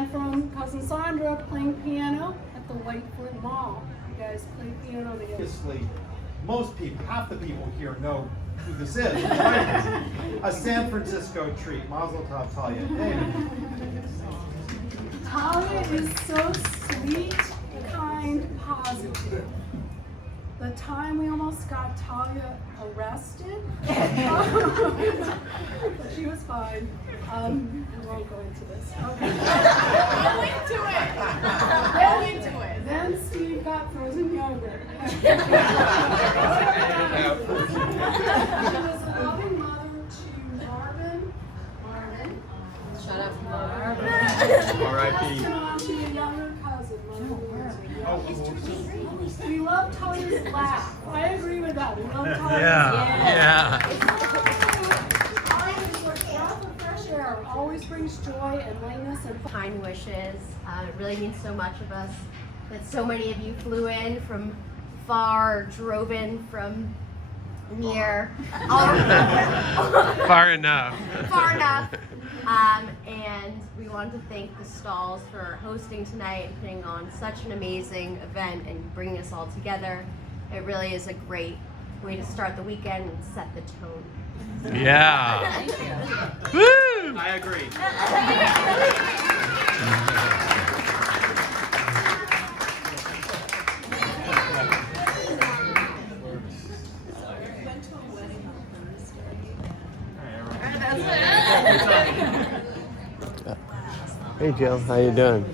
And from Cousin Sandra playing piano at the Whitefoot Mall. You guys play piano together. Obviously, most people, half the people here know who this is. Right? A San Francisco treat. Mazel tov, Talia. David. Talia is so sweet, kind, positive. The time we almost got Talia arrested, but she was fine. We won't go into this. Okay. Go into it. Go into it. Then Steve got frozen yogurt. She was a loving mother to Marvin. Shut up, Marvin. R.I.P. And on to your younger cousin, We love Talia's laugh. I agree with that. We love Talia's laugh. Talia is like a breath of fresh air. Always brings joy and lightness and fun. Kind wishes. It really means so much of us that so many of you flew in from far, drove in from near. Far enough. Far enough. And we want to thank the Stalls for hosting tonight and putting on such an amazing event and bringing us all together. It really is a great way to start the weekend and set the tone. Yeah. Woo! I agree. Hey Jill, how you doing?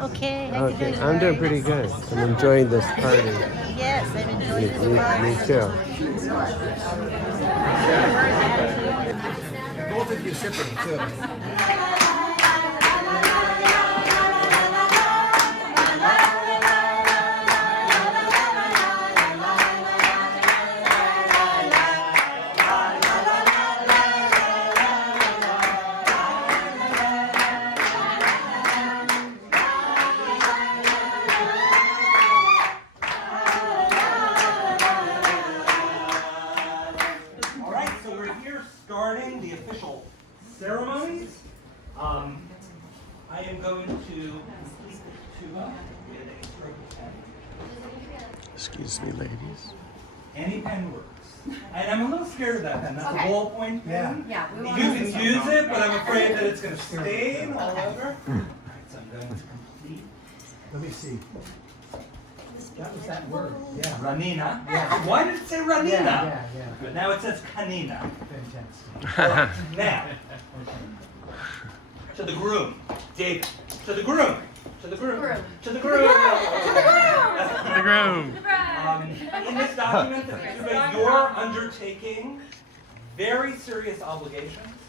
Okay, Okay, I'm doing pretty good. I'm enjoying this party. Yes, I'm enjoying this Me too. Both of you sipping too. Starting the official ceremonies, I am going to complete the tuba with a stroke of pen. Excuse me, ladies. Any pen works. And I'm a little scared of that pen. That's a ballpoint pen. Yeah, we You want can use it, but I'm afraid that it's going to stain all over. Alright, so I'm going to complete. Let me see. That was that word. Yeah. Ranina. Yeah. Why did it say Ranina? Yeah. Good. Now it says Kanina. Fantastic. Now, to the groom, David. To the groom. To the groom. To the groom. The groom. In this document, you're undertaking very serious obligations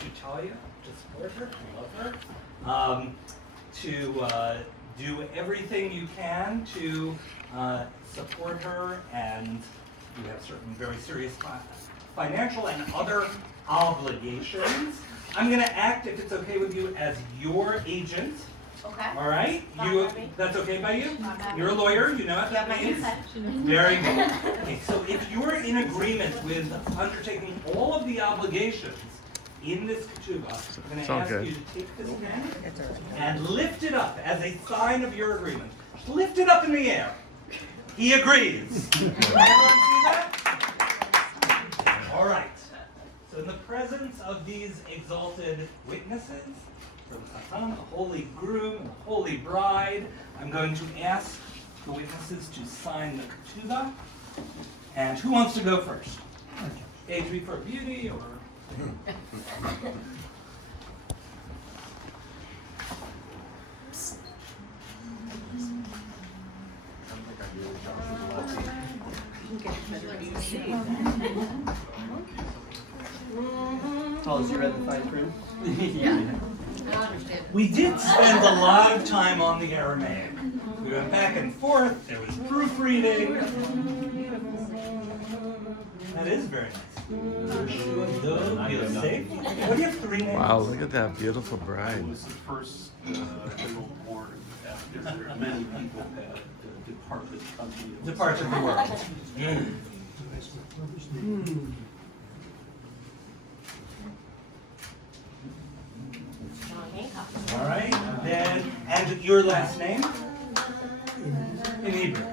to Talia, to support her, to love her, to do everything you can to support her, and you have certain very serious financial and other obligations. I'm going to act, if it's okay with you, as your agent. Okay. All right? That's okay by you? You're a lawyer, you know what that means? Very good. Okay, so if you're in agreement with undertaking all of the obligations in this ketubah, I'm going to ask you to take this pen and lift it up as a sign of your agreement. Just lift it up in the air. He agrees. Everyone see that? All right. So in the presence of these exalted witnesses, from Satan, the holy groom, and the holy bride, I'm going to ask the witnesses to sign the ketubah. And who wants to go first? Age before beauty, or... Has you read the fine print? Yeah. I don't understand. We did spend a lot of time on the Aramaic. We went back and forth, there was proofreading. That is very nice. Safe. What do you have 3 names? Wow, look at that beautiful bride. It was the first general board after many people had departed the country. Departure of the world. All right. Your last name? In Hebrew.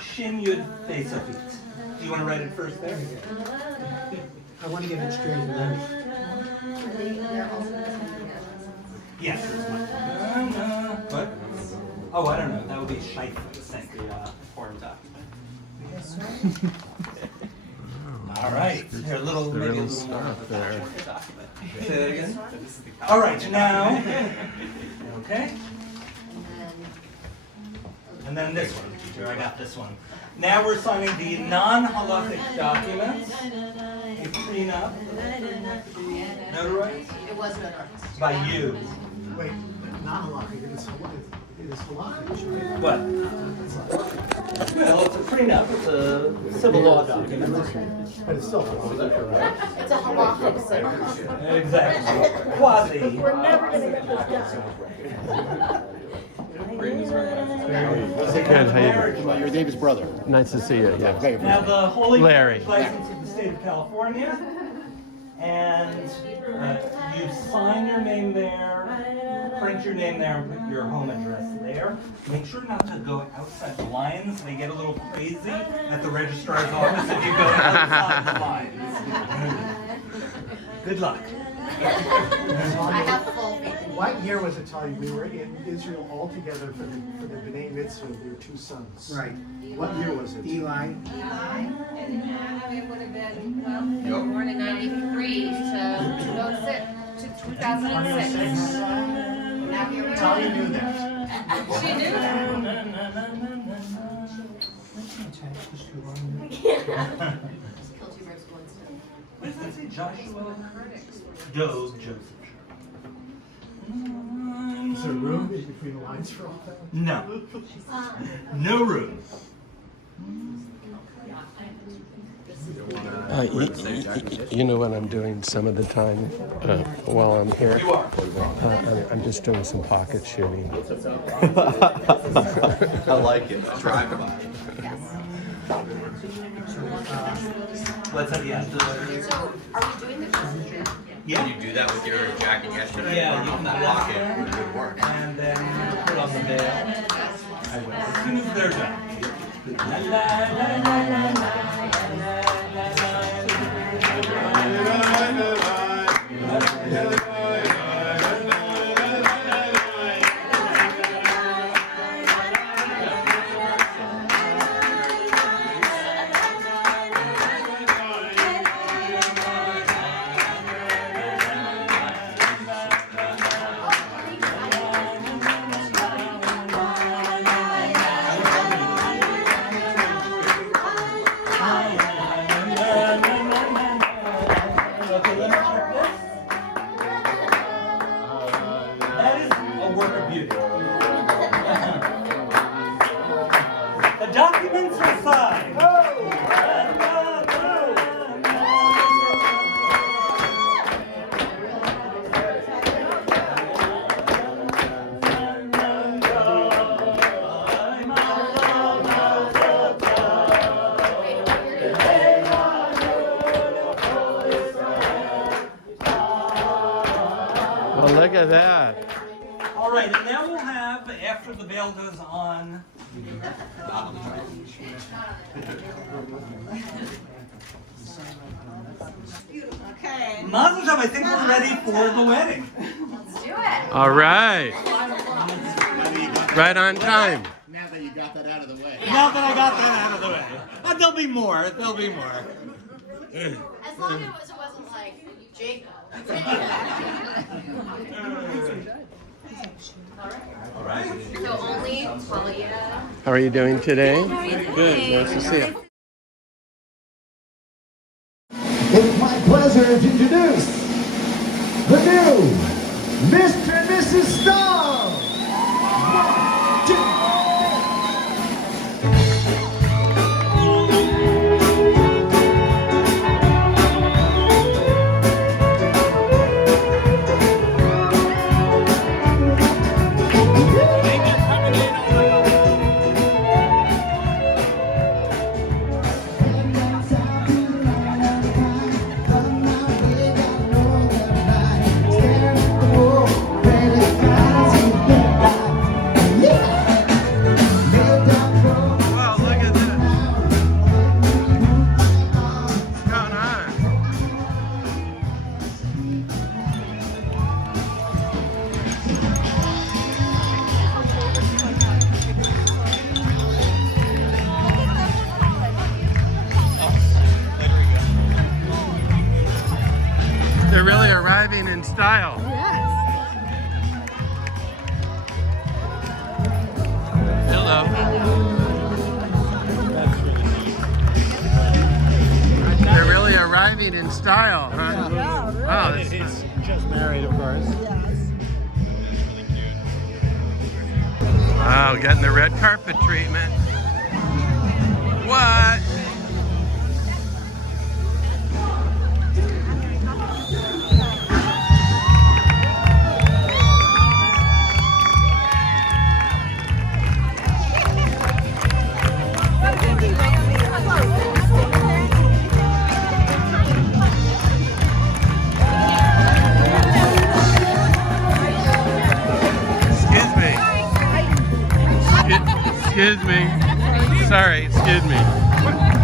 Shin Yud Pei Safit. Do you want to write it first there? I want to get it straight and then. Yes. What? Oh, I don't know. That would be Shaita, sent the form document. All right. Here, a little, maybe a little stuff there. document. Say that again. All right, now. Okay. And then this one. Here, I got this one. Now we're signing the non-halachic documents. A prenup. Notarized? It was notarized. By you. Wait, not halakhic, it is halakhic, right? What? Well, it's a prenup. It's a civil law document. But it's still halakhic, right? It's a halachic symbol. Exactly. Quasi. We're never gonna get this done. Good, how you doing? You're David's brother. Nice to see you, yeah. Now the Holy Larry. License of the State of California, and you sign your name there, print your name there, and put your home address there. Make sure not to go outside the lines. They get a little crazy at the registrar's office if you go outside the lines. Good luck. I have full faith in you. What year was it, Talia? We were in Israel all together for the B'nai Mitzvah of your two sons. Right. What year was it? Eli. It would have been, well, born in 93 to 2006. Now here we Talia are. knew that. She knew that. Kill two birds with one stone. What does that say? Joshua Doe Joseph. Is there room in between the lines for all that? No. No room. You know what I'm doing some of the time while I'm here? You are. I'm just doing some pocket shooting. I like it. Drive by. Let's have the So, are we doing the Yeah. Did you do that with your jacket yesterday? Yeah, you Off can that flap pocket. it. Good work. And then put on the veil. I will. As soon as they're done. La, la, la, la, la, documents are signed. Well, look at that. All right, and now we'll have, after the veil goes on, Okay. Mazel Tov, I think we're ready for the wedding. Let's do it. All right. Right on time. Now that you got that out of the way. Now that I got that out of the way. There'll be more, there'll be more. As long as it wasn't like Jacob. All right. So only Talia. How are you doing today? How are you doing? Good. Nice to see you. It's my pleasure to introduce the new Mr. and Mrs. Stone. 1, 2. really arriving in style. Hello. They're really arriving in style, huh? Wow, this is Just married, of course. wow, getting the red carpet treatment. What? Excuse me. Sorry, excuse me.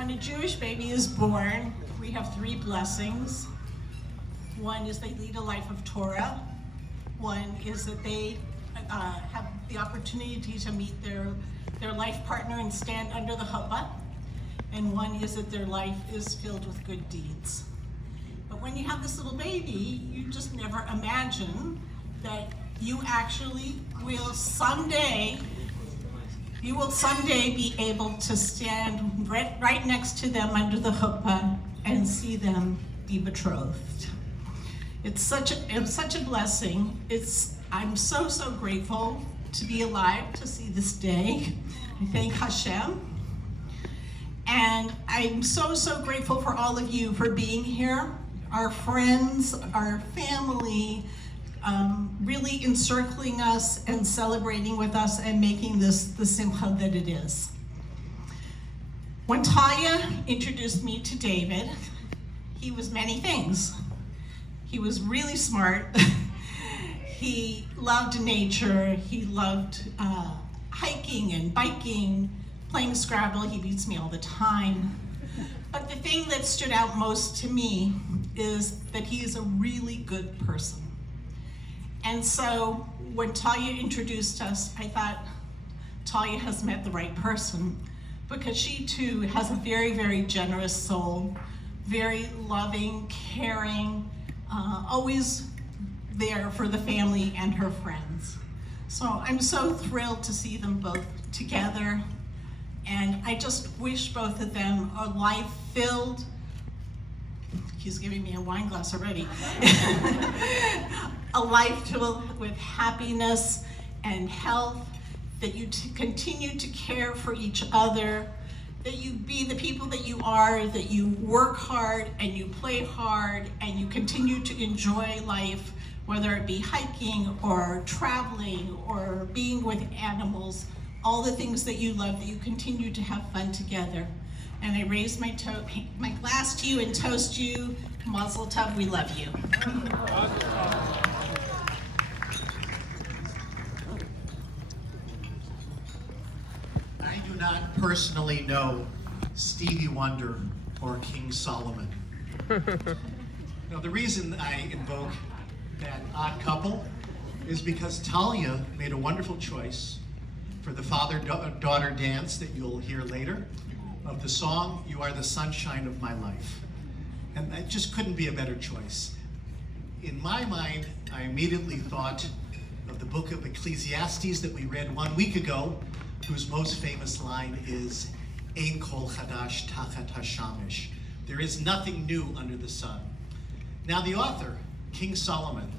when a Jewish baby is born, we have 3 blessings. One is they lead a life of Torah. One is that they have the opportunity to meet their life partner and stand under the chuppah. And one is that their life is filled with good deeds. But when you have this little baby, you just never imagine that you actually will someday be able to stand right next to them under the chuppah and see them be betrothed. It's such a blessing. I'm so grateful to be alive to see this day. I thank Hashem. And I'm so grateful for all of you for being here, our friends, our family, really encircling us and celebrating with us and making this the simcha that it is. When Talia introduced me to David, he was many things. He was really smart. He loved nature. He loved hiking and biking, playing Scrabble. He beats me all the time. But the thing that stood out most to me is that he is a really good person. And so when Talia introduced us, I thought Talia has met the right person, because she too has a very generous soul, very loving, caring, always there for the family and her friends. So I'm so thrilled to see them both together, and I just wish both of them a life filled, he's giving me a wine glass already, a life filled with happiness and health, that you continue to care for each other, that you be the people that you are, that you work hard and you play hard and you continue to enjoy life, whether it be hiking or traveling or being with animals, all the things that you love, that you continue to have fun together. And I raise my glass to you and toast you. Mazel tov, we love you. I do not personally know Stevie Wonder or King Solomon. Now, the reason I invoke that odd couple is because Talia made a wonderful choice for the father-daughter dance that you'll hear later of the song, "You Are the Sunshine of My Life." And that just couldn't be a better choice. In my mind, I immediately thought of the book of Ecclesiastes that we read 1 week ago, whose most famous line is, "Ein kol chadash tachat hashamesh." There is nothing new under the sun. Now, the author, King Solomon,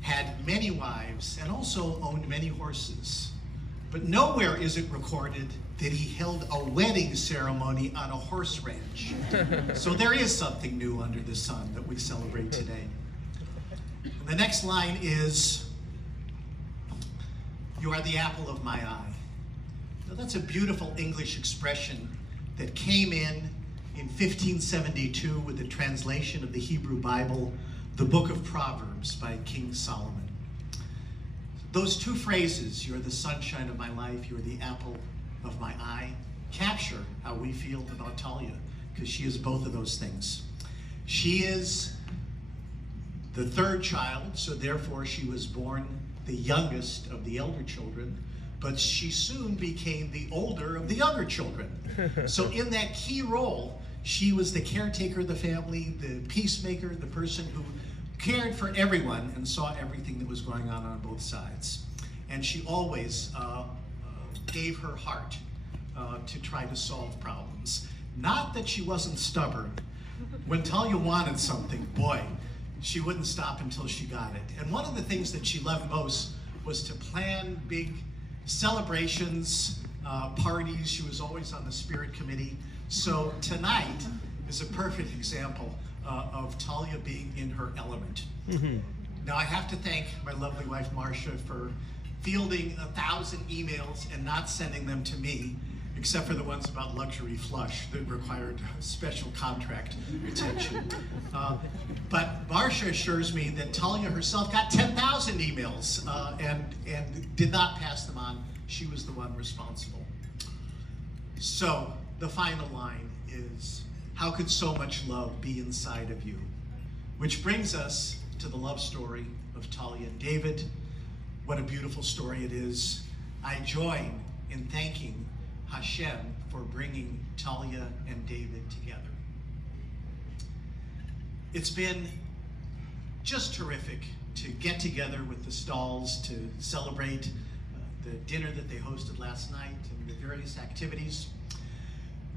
had many wives and also owned many horses. But nowhere is it recorded that he held a wedding ceremony on a horse ranch. So there is something new under the sun that we celebrate today. And the next line is, "You are the apple of my eye." Now, that's a beautiful English expression that came in 1572 with the translation of the Hebrew Bible, the book of Proverbs by King Solomon. Those two phrases, "You're the sunshine of my life, you're the apple of my eye," capture how we feel about Talia, because she is both of those things. She is the third child, so therefore she was born the youngest of the elder children, but she soon became the older of the younger children. So in that key role, she was the caretaker of the family, the peacemaker, the person who cared for everyone and saw everything that was going on both sides. And she always gave her heart to try to solve problems. Not that she wasn't stubborn. When Talia wanted something, boy, she wouldn't stop until she got it. And one of the things that she loved most was to plan big celebrations, parties. She was always on the spirit committee. So tonight is a perfect example of Talia being in her element. Now, I have to thank my lovely wife, Marcia, for fielding 1,000 emails and not sending them to me, except for the ones about luxury flush that required special contract attention. But Marcia assures me that Talia herself got 10,000 emails and did not pass them on. She was the one responsible. So the final line is, how could so much love be inside of you? Which brings us to the love story of Talia and David. What a beautiful story it is. I join in thanking Hashem for bringing Talia and David together. It's been just terrific to get together with the Stalls to celebrate the dinner that they hosted last night and the various activities.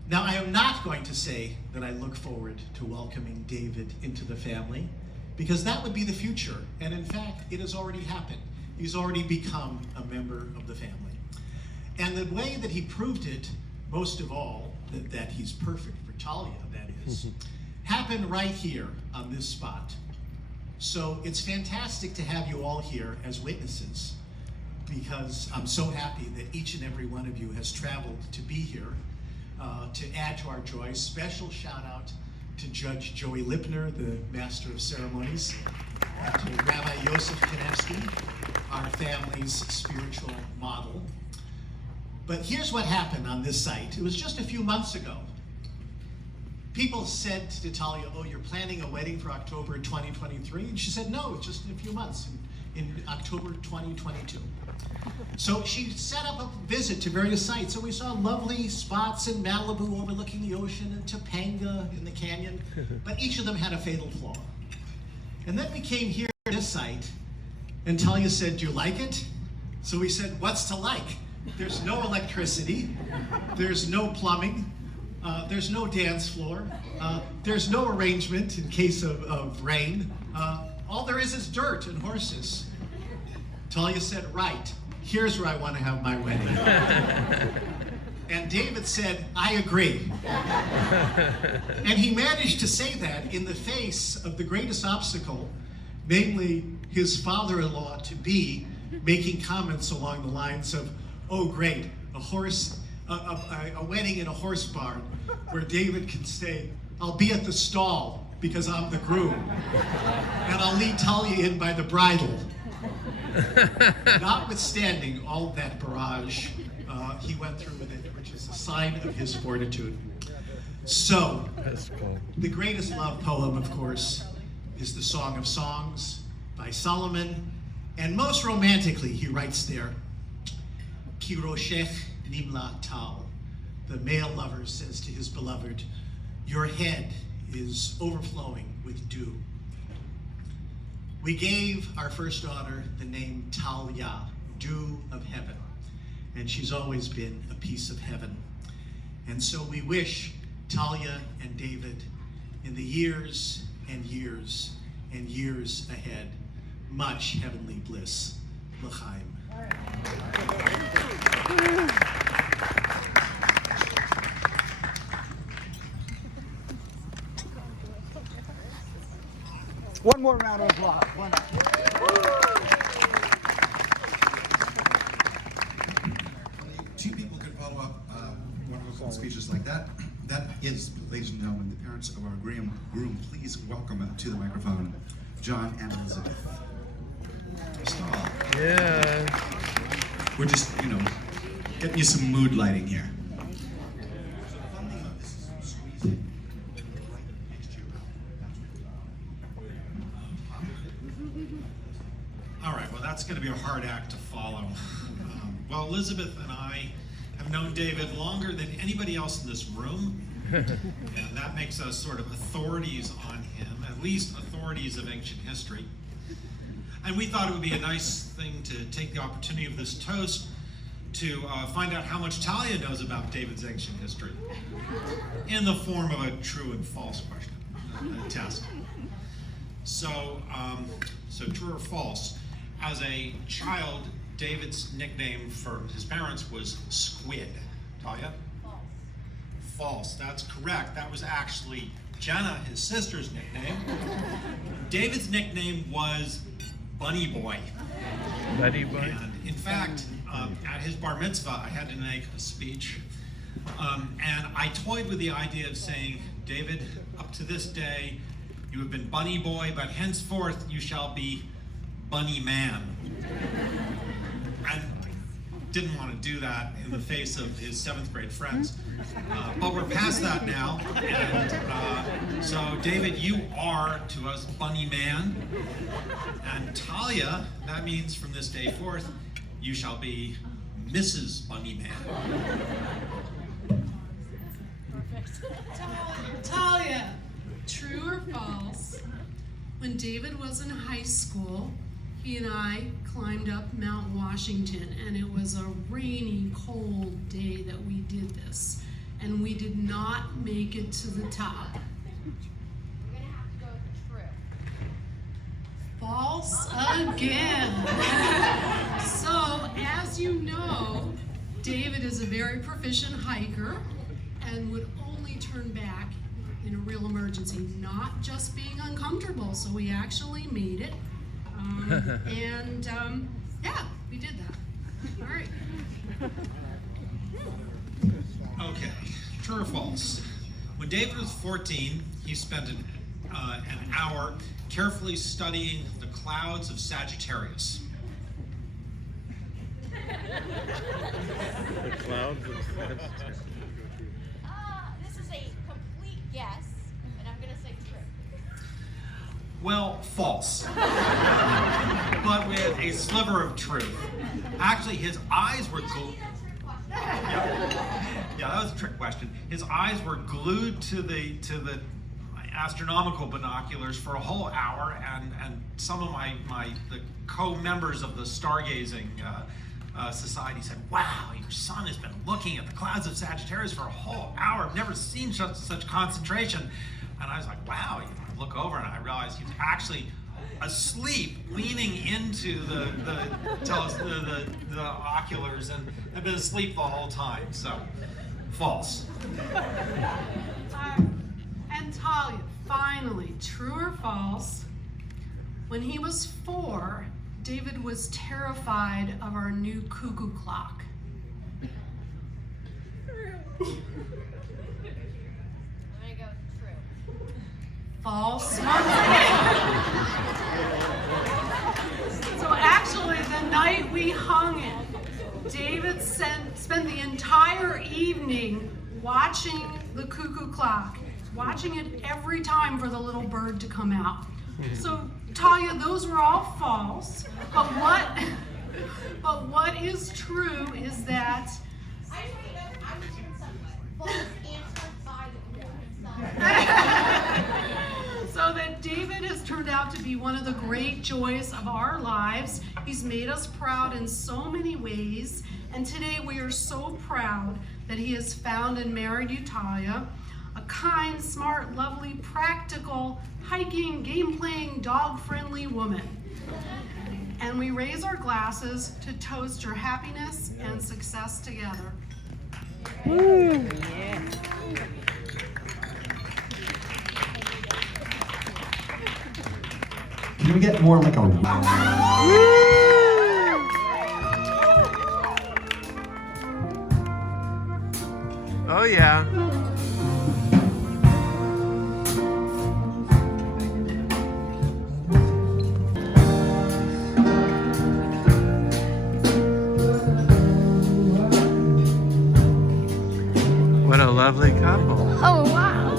Now, I am not going to say that I look forward to welcoming David into the family, because that would be the future. And in fact, it has already happened. He's already become a member of the family. And the way that he proved it, most of all, that he's perfect for Talia, that is, happened right here on this spot. So it's fantastic to have you all here as witnesses, because I'm so happy that each and every one of you has traveled to be here to add to our joy. Special shout out to Judge Joey Lipner, the Master of Ceremonies, to Rabbi Yosef Kanevsky, our family's spiritual model. But here's what happened on this site. It was just a few months ago. People said to Talia, oh, you're planning a wedding for October 2023? And she said, no, it's just in a few months, in October 2022. So she set up a visit to various sites. So we saw lovely spots in Malibu overlooking the ocean and Topanga in the canyon, but each of them had a fatal flaw. And then we came here to this site, and Talia said, do you like it? So we said, what's to like? There's no electricity, there's no plumbing, there's no dance floor, there's no arrangement in case of rain. All there is dirt and horses. Talia said, right, here's where I want to have my wedding. And David said, I agree. And he managed to say that in the face of the greatest obstacle, namely his father-in-law to be making comments along the lines of, oh great, a wedding in a horse barn where David can stay. I'll be at the stall because I'm the groom. And I'll lead Talia in by the bridle. Notwithstanding all that barrage, he went through with it, which is a sign of his fortitude. So, the greatest love poem, of course, is the Song of Songs by Solomon. And most romantically, he writes there, Ki roshech nimla tal. The male lover says to his beloved, your head is overflowing with dew. We gave our first daughter the name Talia, dew of heaven, and she's always been a piece of heaven. And so we wish Talia and David, in the years and years and years ahead, much heavenly bliss. L'chaim. One more round of applause. Two people could follow up wonderful speeches like that. That is, ladies and gentlemen, the parents of our groom. Please welcome to the microphone, John and Elizabeth. Stop. Yeah. We're just, getting you some mood lighting here. All right, well, that's going to be a hard act to follow. Well, Elizabeth and I have known David longer than anybody else in this room, and that makes us sort of authorities on him, at least authorities of ancient history. And we thought it would be a nice thing to take the opportunity of this toast to find out how much Talia knows about David's ancient history in the form of a true and false question, a test. So true or false? As a child, David's nickname for his parents was Squid. Talia? False. False, that's correct. That was actually Jenna, his sister's nickname. David's nickname was Bunny Boy. Bunny Boy? And in fact, at his bar mitzvah, I had to make a speech. And I toyed with the idea of saying, David, up to this day, you have been Bunny Boy, but henceforth you shall be Bunny Man. And didn't want to do that in the face of his 7th grade friends. But we're past that now. And so, David, you are to us Bunny Man. And Talia, that means from this day forth, you shall be Mrs. Bunny Man. Talia, true or false? When David was in high school, he and I climbed up Mount Washington, and it was a rainy, cold day that we did this, and we did not make it to the top. You're gonna have to go with the true. False again. So, as you know, David is a very proficient hiker and would only turn back in a real emergency, not just being uncomfortable. So we actually made it. Yeah, we did that. All right. Okay, true or false? When David was 14, he spent an hour carefully studying the clouds of Sagittarius. The clouds of Sagittarius. This is a complete guess, and I'm gonna say true. Well, false. But with a sliver of truth. Actually, his eyes were glued. Yeah, that was a trick question. His eyes were glued to the astronomical binoculars for a whole hour, and some of the co-members of the stargazing society said, "Wow, your son has been looking at the clouds of Sagittarius for a whole hour. I've never seen such concentration." And I was like, "Wow!" I look over and I realized he was actually asleep, leaning into the oculars, and had been asleep the whole time. So, false. And Talia, finally, true or false? When he was 4, David was terrified of our new cuckoo clock. I'm gonna go with true. False. So actually, the night we hung it, David spent the entire evening watching the cuckoo clock, watching it every time for the little bird to come out. So, Talia, those were all false. But what is true is that so that David has turned out to be one of the great joys of our lives. He's made us proud in so many ways, and today we are so proud that he has found and married you, Talia, a kind, smart, lovely, practical, hiking, game-playing, dog-friendly woman. And we raise our glasses to toast your happiness and success together. Woo! Yeah. Can we get more like a Oh yeah. What a lovely couple. Oh, wow.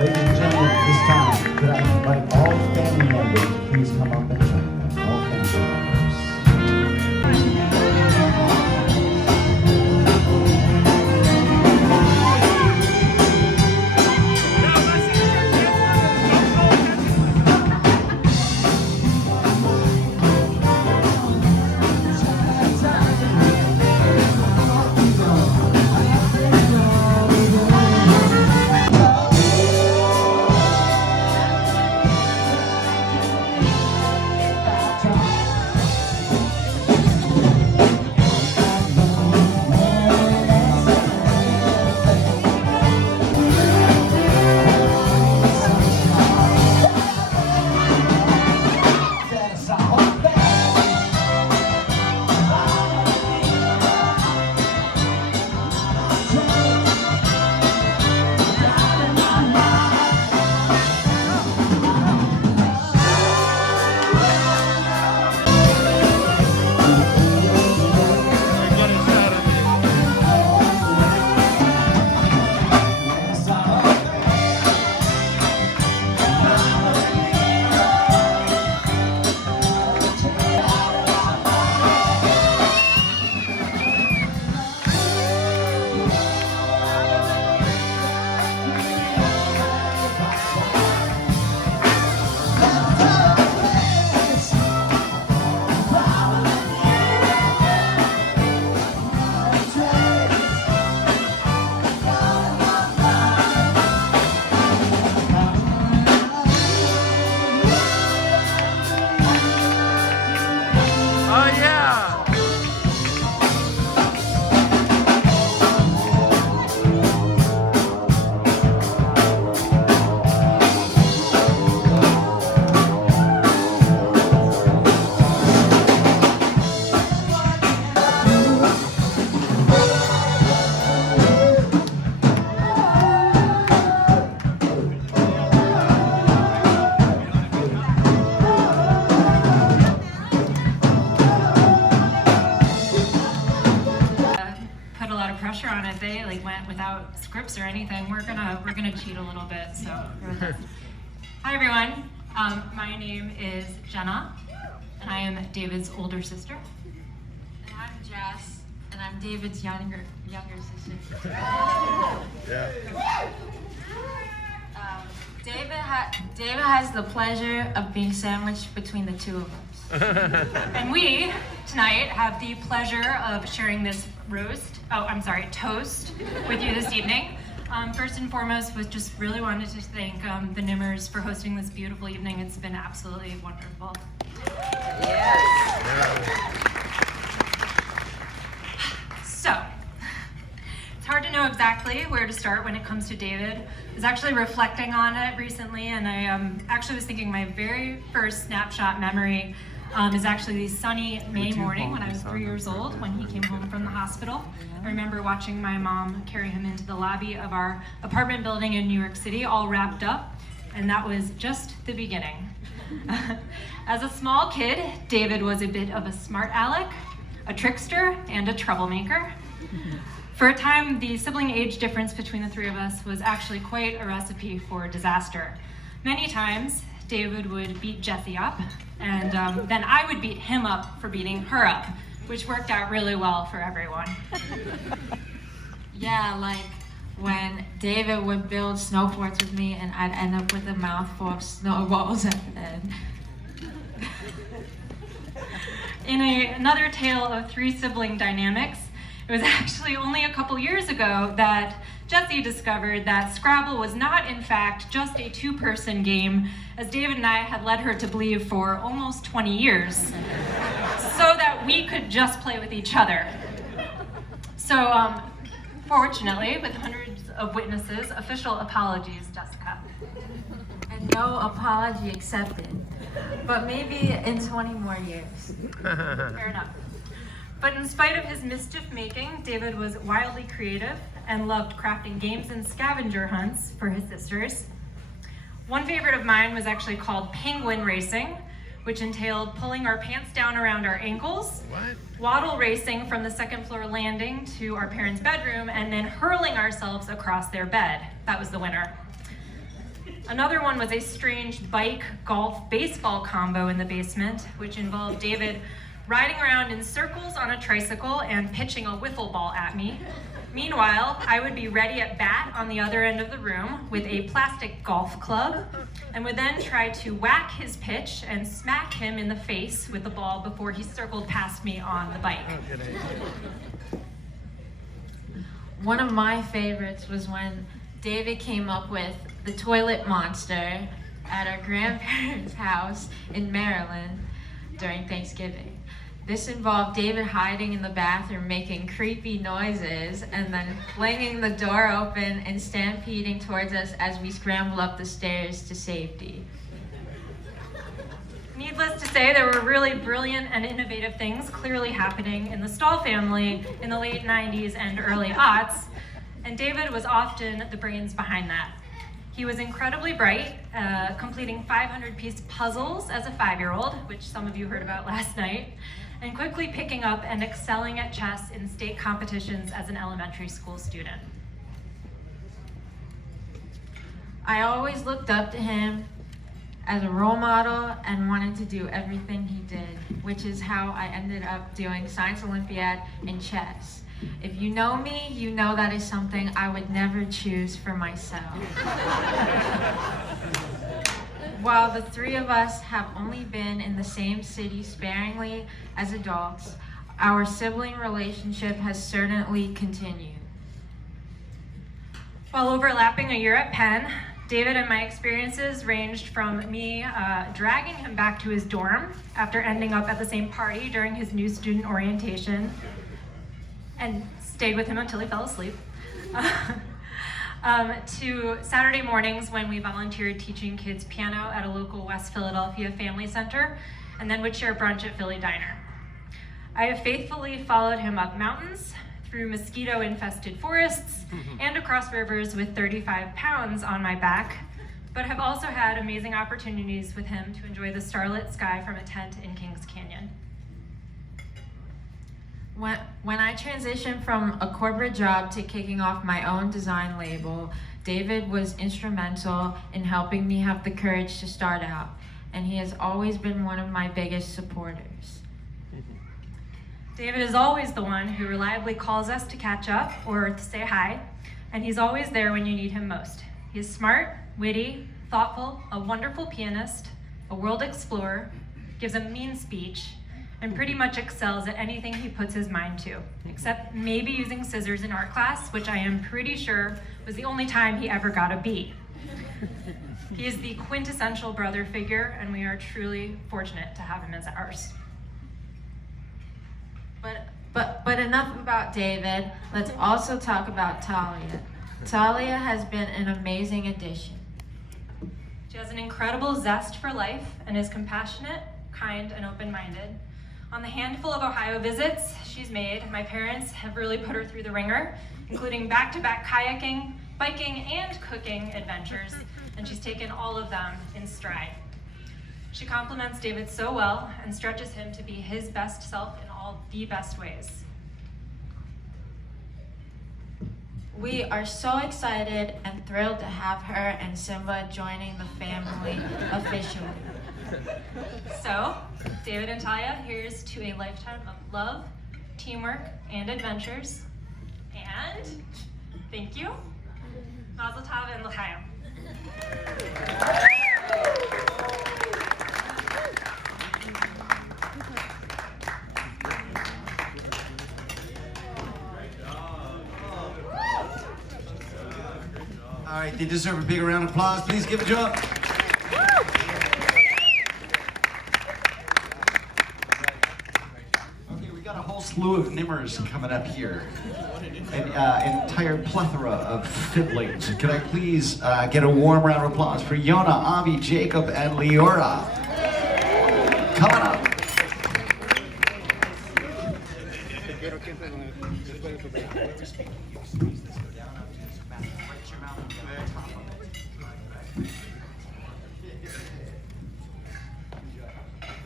Ladies and gentlemen, at this time, could I invite all family members to please come up and join us? All family members. pressure on it. They like went without scripts or anything. We're gonna cheat a little bit. So, hi everyone. My name is Jenna, and I am David's older sister. And I'm Jess, and I'm David's younger sister. Yeah. David has the pleasure of being sandwiched between the two of us. And we tonight have the pleasure of sharing this toast with you this evening. First and foremost, was just really wanted to thank the Nimmers for hosting this beautiful evening. It's been absolutely wonderful. So, it's hard to know exactly where to start when it comes to David. I was actually reflecting on it recently, and I actually was thinking my very first snapshot memory is actually the sunny May morning when I was 3 years old when he came home from the hospital. I remember watching my mom carry him into the lobby of our apartment building in New York City, all wrapped up, and that was just the beginning. As a small kid, David was a bit of a smart aleck, a trickster, and a troublemaker. For a time, the sibling age difference between the three of us was actually quite a recipe for disaster. Many times, David would beat Jessie up, and then I would beat him up for beating her up, which worked out really well for everyone. Yeah, like when David would build snowboards with me and I'd end up with a mouthful of snowballs at the end. In another tale of three sibling dynamics, it was actually only a couple years ago that Jessie discovered that Scrabble was not, in fact, just a two-person game, as David and I had led her to believe for almost 20 years, so that we could just play with each other. So, fortunately, with hundreds of witnesses, official apologies, Jessica. And no apology accepted, but maybe in 20 more years. Fair enough. But in spite of his mischief-making, David was wildly creative and loved crafting games and scavenger hunts for his sisters. One favorite of mine was actually called penguin racing, which entailed pulling our pants down around our ankles, waddle racing from the second floor landing to our parents' bedroom, and then hurling ourselves across their bed. That was the winner. Another one was a strange bike, golf, baseball combo in the basement, which involved David riding around in circles on a tricycle and pitching a wiffle ball at me. Meanwhile, I would be ready at bat on the other end of the room with a plastic golf club and would then try to whack his pitch and smack him in the face with the ball before he circled past me on the bike. One of my favorites was when David came up with the toilet monster at our grandparents' house in Maryland during Thanksgiving. This involved David hiding in the bathroom making creepy noises and then flinging the door open and stampeding towards us as we scrambled up the stairs to safety. Needless to say, there were really brilliant and innovative things clearly happening in the Stahl family in the late 90s and early aughts, and David was often the brains behind that. He was incredibly bright, completing 500-piece puzzles as a 5-year-old, which some of you heard about last night, and quickly picking up and excelling at chess in state competitions as an elementary school student. I always looked up to him as a role model and wanted to do everything he did, which is how I ended up doing Science Olympiad and chess. If you know me, you know that is something I would never choose for myself. While the three of us have only been in the same city sparingly as adults, our sibling relationship has certainly continued. While overlapping a year at Penn, David and my experiences ranged from me dragging him back to his dorm after ending up at the same party during his new student orientation, and stayed with him until he fell asleep, to Saturday mornings when we volunteered teaching kids piano at a local West Philadelphia family center, and then would share brunch at Philly Diner. I have faithfully followed him up mountains, through mosquito-infested forests, and across rivers with 35 pounds on my back, but have also had amazing opportunities with him to enjoy the starlit sky from a tent in Kings Canyon. When I transitioned from a corporate job to kicking off my own design label, David was instrumental in helping me have the courage to start out, and he has always been one of my biggest supporters. David is always the one who reliably calls us to catch up or to say hi, and he's always there when you need him most. He's smart, witty, thoughtful, a wonderful pianist, a world explorer, gives a mean speech, and pretty much excels at anything he puts his mind to, except maybe using scissors in art class, which I am pretty sure was the only time he ever got a B. He is the quintessential brother figure, and we are truly fortunate to have him as ours. But enough about David. Let's also talk about Talia. Talia has been an amazing addition. She has an incredible zest for life and is compassionate, kind, and open-minded. On the handful of Ohio visits she's made, my parents have really put her through the ringer, including back-to-back kayaking, biking, and cooking adventures, and she's taken all of them in stride. She compliments David so well and stretches him to be his best self in all the best ways. We are so excited and thrilled to have her and Simba joining the family officially. So, David and Talia, here's to a lifetime of love, teamwork, and adventures. And thank you. Mazel tov and l'chaim. All right, they deserve a big round of applause. Please give it to them. Okay, we got a whole slew of nimmers coming up here. An entire plethora of fiddlings. Could I please get a warm round of applause for Yona, Avi, Jacob, and Leora? Coming up.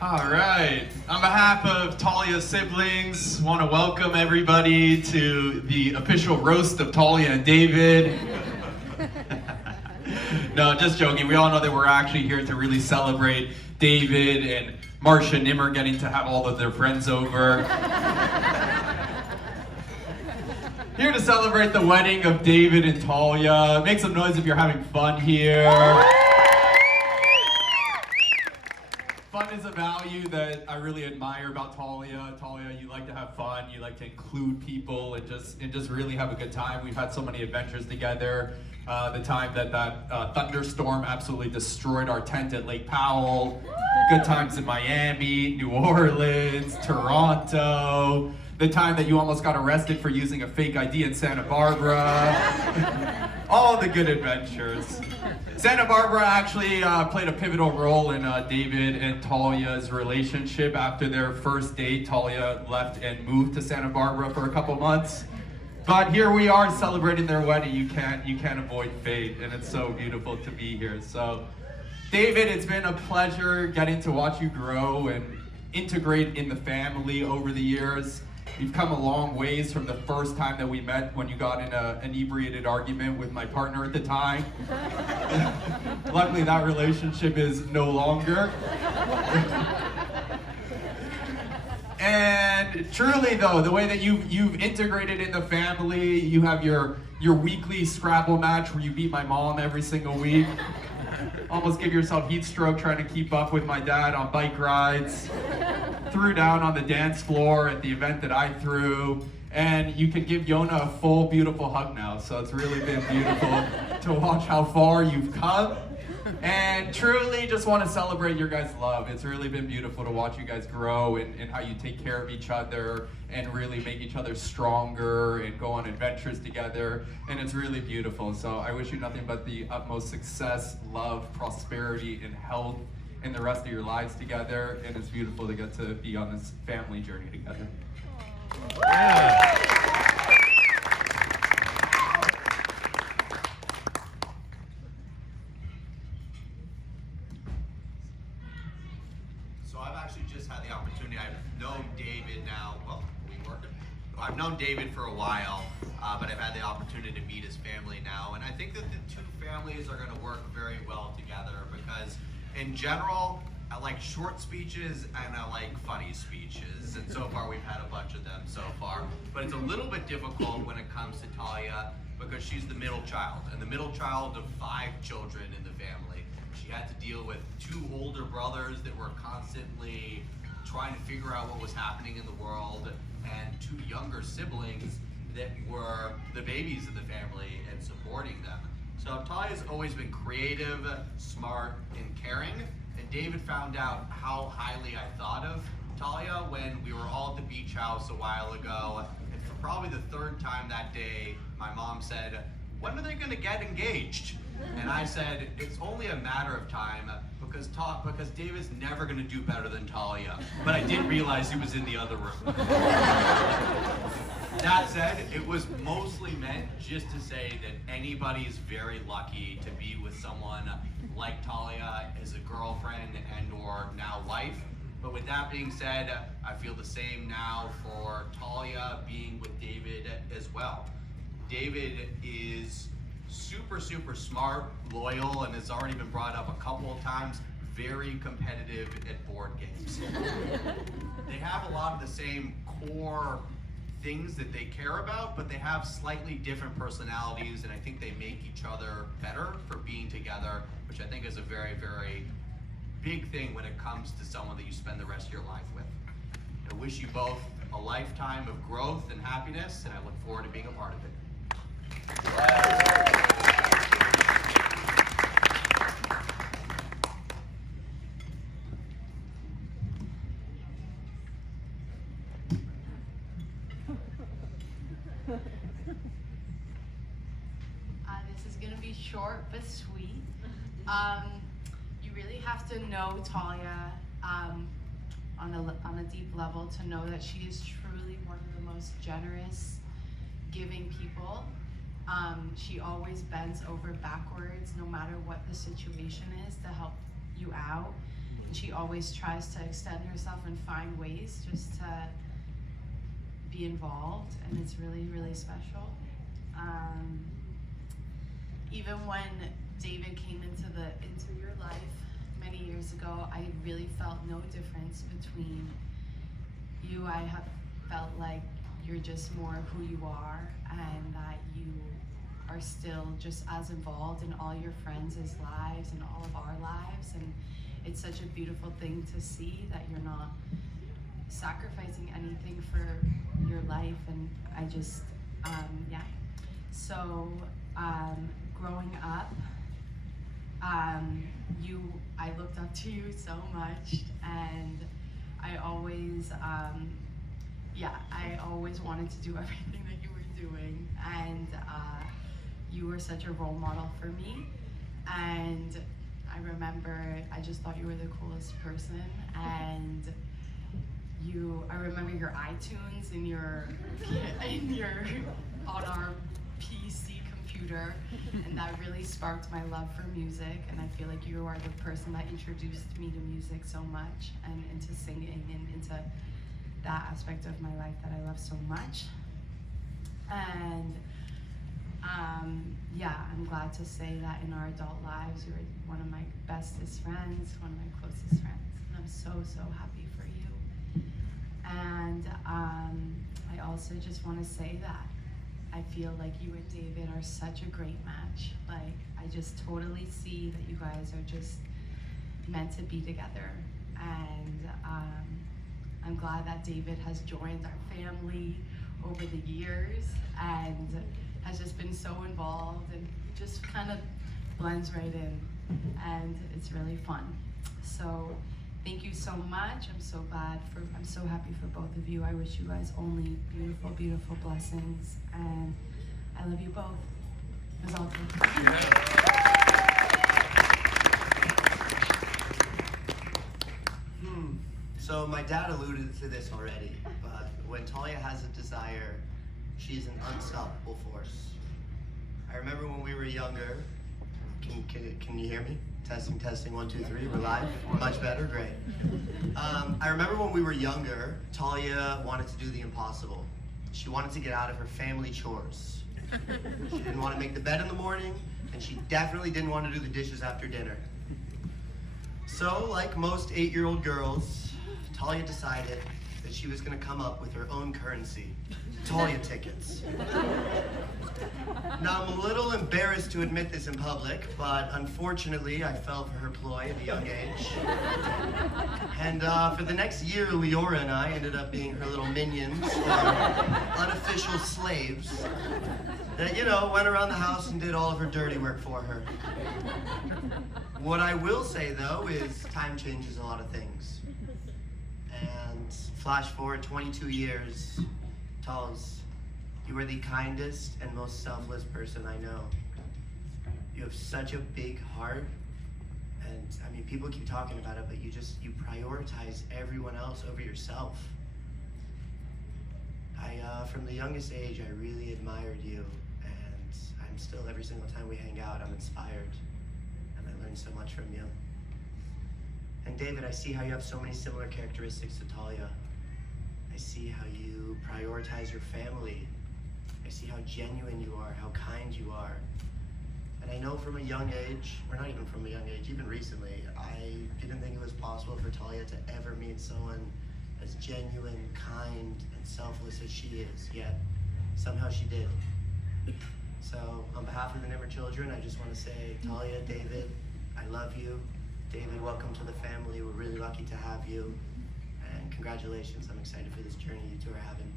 All right, on behalf of Talia's siblings, want to welcome everybody to the official roast of Talia and David. No, just joking. We all know that we're actually here to really celebrate David and Marcia Nimmer getting to have all of their friends over. Here to celebrate the wedding of David and Talia. Make some noise if you're having fun here. Fun is a value that I really admire about Talia. Talia, you like to have fun, you like to include people and just really have a good time. We've had so many adventures together. The time that thunderstorm absolutely destroyed our tent at Lake Powell. Good times in Miami, New Orleans, Toronto. The time that you almost got arrested for using a fake ID in Santa Barbara. All the good adventures. Santa Barbara actually played a pivotal role in David and Talia's relationship. After their first date, Talia left and moved to Santa Barbara for a couple months. But here we are celebrating their wedding. You can't avoid fate, and it's so beautiful to be here. So, David, it's been a pleasure getting to watch you grow and integrate in the family over the years. You've come a long ways from the first time that we met when you got in an inebriated argument with my partner at the time. Luckily, that relationship is no longer. And truly, though, the way that you've integrated in the family, you have your weekly Scrabble match where you beat my mom every single week. Almost give yourself heat stroke trying to keep up with my dad on bike rides. Threw down on the dance floor at the event that I threw. And you can give Yona a full, beautiful hug now. So it's really been beautiful to watch how far you've come. And truly just want to celebrate your guys' love. It's really been beautiful to watch you guys grow and how you take care of each other and really make each other stronger and go on adventures together. And it's really beautiful. So I wish you nothing but the utmost success, love, prosperity, and health in the rest of your lives together. And it's beautiful to get to be on this family journey together. Yeah. So I've actually just had the opportunity. I've known David now, well, we working? while, but I've had the opportunity to meet his family now, and I think that the two families are going to work very well together because, in general, I like short speeches and I like funny speeches, and so far we've had a bunch of them so far. But it's a little bit difficult when it comes to Talia because she's the middle child, and the middle child of 5 children in the family. She had to deal with 2 older brothers that were constantly trying to figure out what was happening in the world, and 2 younger siblings that were the babies of the family and supporting them. So Talia's always been creative, smart, and caring. And David found out how highly I thought of Talia when we were all at the beach house a while ago. And for probably the 3rd time that day, my mom said, "When are they gonna get engaged?" And I said, "It's only a matter of time because David's never gonna do better than Talia." But I did realize he was in the other room. That said, it was mostly meant just to say that anybody's very lucky to be with someone like Talia as a girlfriend and or now wife. But with that being said, I feel the same now for Talia being with David as well. David is super, super smart, loyal, and has already been brought up a couple of times, very competitive at board games. They have a lot of the same core things that they care about, but they have slightly different personalities, and I think they make each other better for being together, which I think is a very, very big thing when it comes to someone that you spend the rest of your life with. I wish you both a lifetime of growth and happiness, and I look forward to being a part of it. This is gonna be short but sweet. You really have to know Talia on a deep level to know that she is truly one of the most generous, giving people. She always bends over backwards no matter what the situation is to help you out. And she always tries to extend herself and find ways just to be involved, and it's really, really special. Even when David came into your life many years ago, I really felt no difference between you. I have felt like you're just more who you are, and that you are still just as involved in all your friends' lives and all of our lives. And it's such a beautiful thing to see that you're not sacrificing anything for your life. And I just, yeah. So, growing up, I looked up to you so much, and I always, I always wanted to do everything that you were doing, and you were such a role model for me. And I remember, I just thought you were the coolest person, and I remember your iTunes and your on our PC computer, and that really sparked my love for music. And I feel like you are the person that introduced me to music so much, and into singing, and into that aspect of my life that I love so much. And I'm glad to say that in our adult lives, you're one of my bestest friends, one of my closest friends, and I'm so, so happy for you. And I also just want to say that I feel like you and David are such a great match. Like, I just totally see that you guys are just meant to be together. And I'm glad that David has joined our family over the years and has just been so involved and just kind of blends right in. And it's really fun. So thank you so much. I'm so happy for both of you. I wish you guys only beautiful, beautiful blessings, and I love you both. It was all good. So my dad alluded to this already, but when Talia has a desire, she's an unstoppable force. I remember when we were younger. Can you hear me? Testing, testing, 1, 2, 3, we're live? Much better, great. I remember when we were younger, Talia wanted to do the impossible. She wanted to get out of her family chores. She didn't want to make the bed in the morning, and she definitely didn't want to do the dishes after dinner. So, like most 8-year-old girls, Talia decided that she was going to come up with her own currency, Talia tickets. Now, I'm a little embarrassed to admit this in public, but unfortunately, I fell for her ploy at a young age. And for the next year, Leora and I ended up being her little minions, or unofficial slaves, that, you know, went around the house and did all of her dirty work for her. What I will say, though, is time changes a lot of things. And flash forward 22 years, Talls, you are the kindest and most selfless person I know. You have such a big heart, and I mean, people keep talking about it, but you prioritize everyone else over yourself. From the youngest age, I really admired you, and I'm still, every single time we hang out, I'm inspired, and I learn so much from you. And David, I see how you have so many similar characteristics to Talia. I see how you prioritize your family. I see how genuine you are, how kind you are. And I know from a young age, or not even from a young age, even recently, I didn't think it was possible for Talia to ever meet someone as genuine, kind, and selfless as she is, yet somehow she did. So on behalf of the Nimmer children, I just want to say, Talia, David, I love you. David, welcome to the family. We're really lucky to have you. And congratulations, I'm excited for this journey you two are having.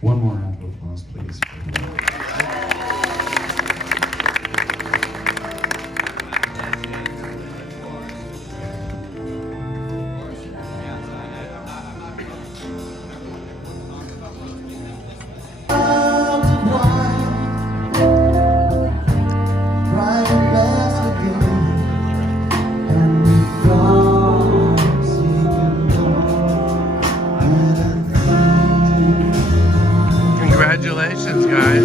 One more round of applause, please. Congratulations, guys.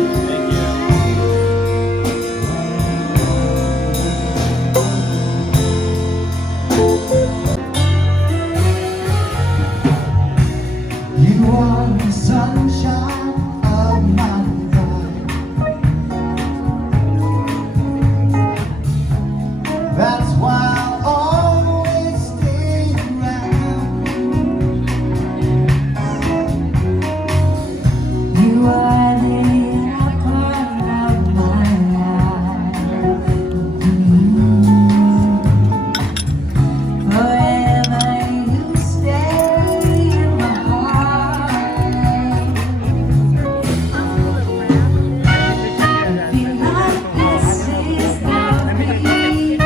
You are the sunshine of my life. That's why I'll always stay around. You are the apple of my eye. Forever you stay in my heart. Feel like this is the beginning.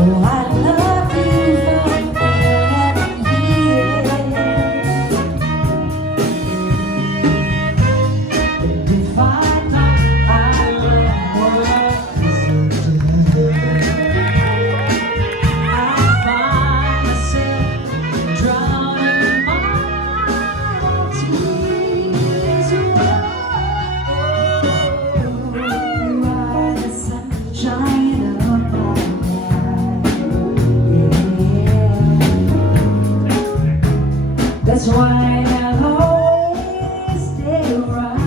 Oh, I love you for every year. Define my words. I find myself drowning in my own tears. You are the sunshine of my life. That's why I'll always stay around.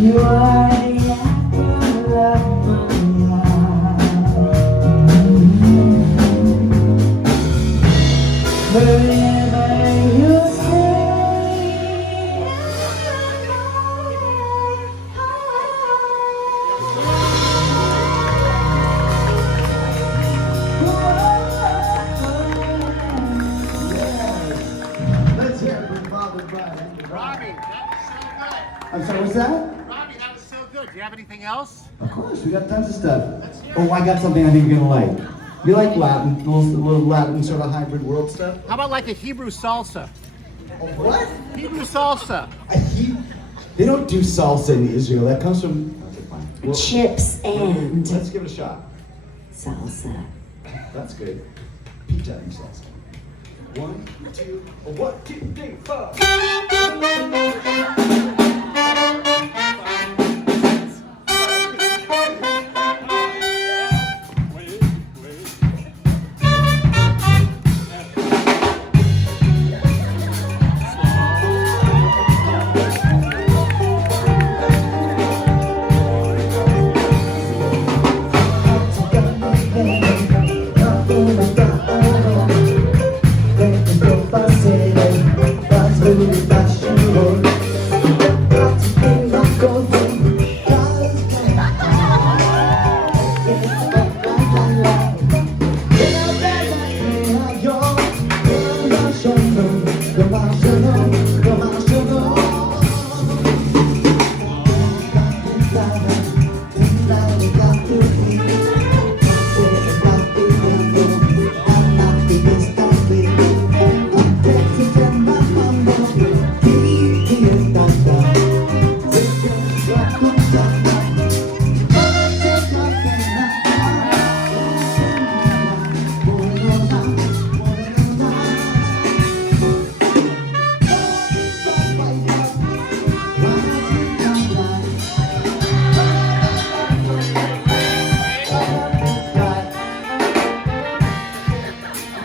You are the apple of my eye. Forever you stay in Let's hear it for Bob and Brian. Robbie, that was so good. I'm sorry, what's that? Robbie, that was so good. Do you have anything else? Of course, we got tons of stuff. Oh, I got something I think you're gonna like. You like Latin, little Latin sort of hybrid world stuff? How about like a Hebrew salsa? What? Hebrew salsa. They don't do salsa in Israel. That comes from well, chips and let's give it a shot. salsa. That's good. Italian salsa. 1, 2, 1, 2, 3, 4.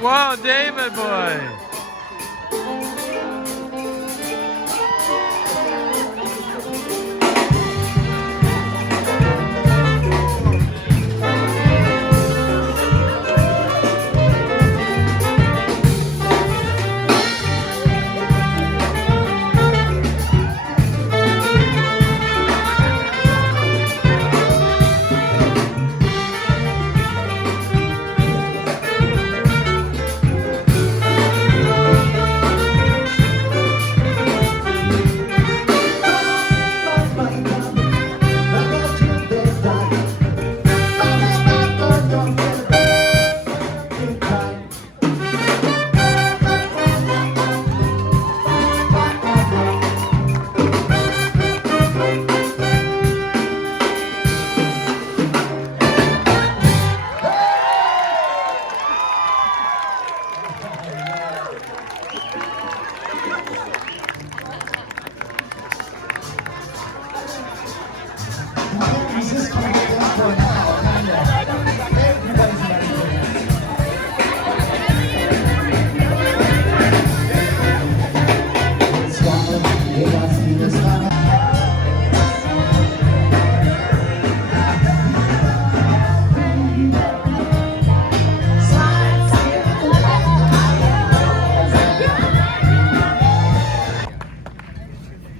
Whoa, David boy.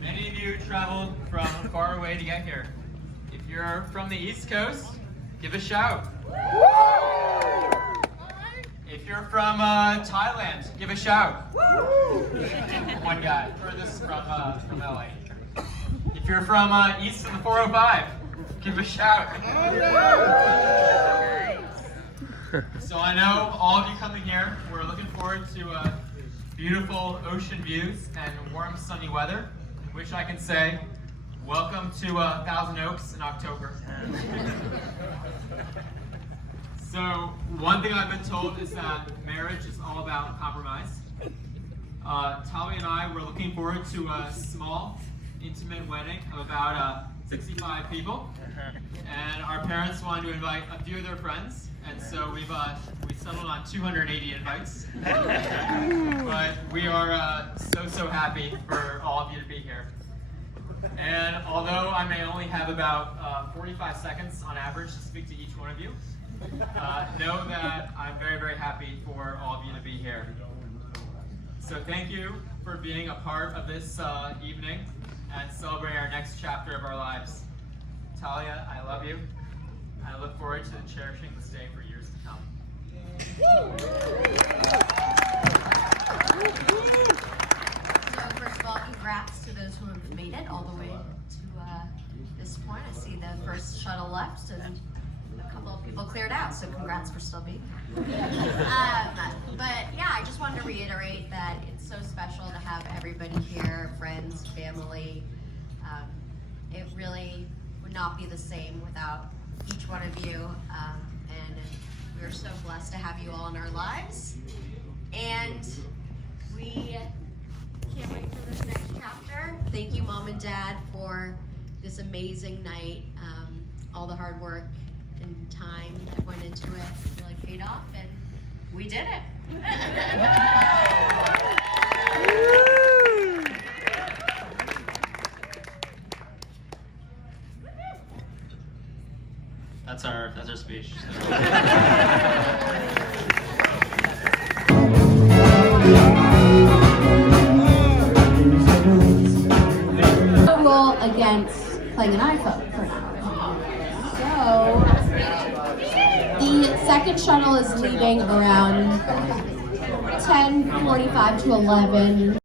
Many of you traveled from far away to get here. If you're from the East Coast, give a shout. If you're from Thailand, give a shout. One guy, furthest from LA. If you're from east of the 405, give a shout. So I know all of you coming here, we're looking forward to beautiful ocean views and warm sunny weather, in which I can say, welcome to Thousand Oaks in October. So one thing I've been told is that marriage is all about compromise. Talia and I were looking forward to a small, intimate wedding of about 65 people, and our parents wanted to invite a few of their friends, and so we settled on 280 invites. But we are so happy for all of you to be here. And although I may only have about 45 seconds on average to speak to each one of you, know that I'm very happy for all of you to be here. So thank you for being a part of this evening and celebrating our next chapter of our lives. Talia, I love you. I look forward to cherishing this day for years to come. So first of all, congrats to those who have made it all the way to this point. I see the first shuttle left and a couple of people cleared out, so congrats for still being here. But yeah, I just wanted to reiterate that it's so special to have everybody here, friends, family. It really would not be the same without each one of you, and We're so blessed to have you all in our lives. And we can't wait for this next chapter. Thank you, Mom and Dad, for this amazing night. All the hard work and time that went into it really paid off, and we did it. That's our speech. Rule against playing an iPhone for now. So the second shuttle is leaving around 10:45 to 11.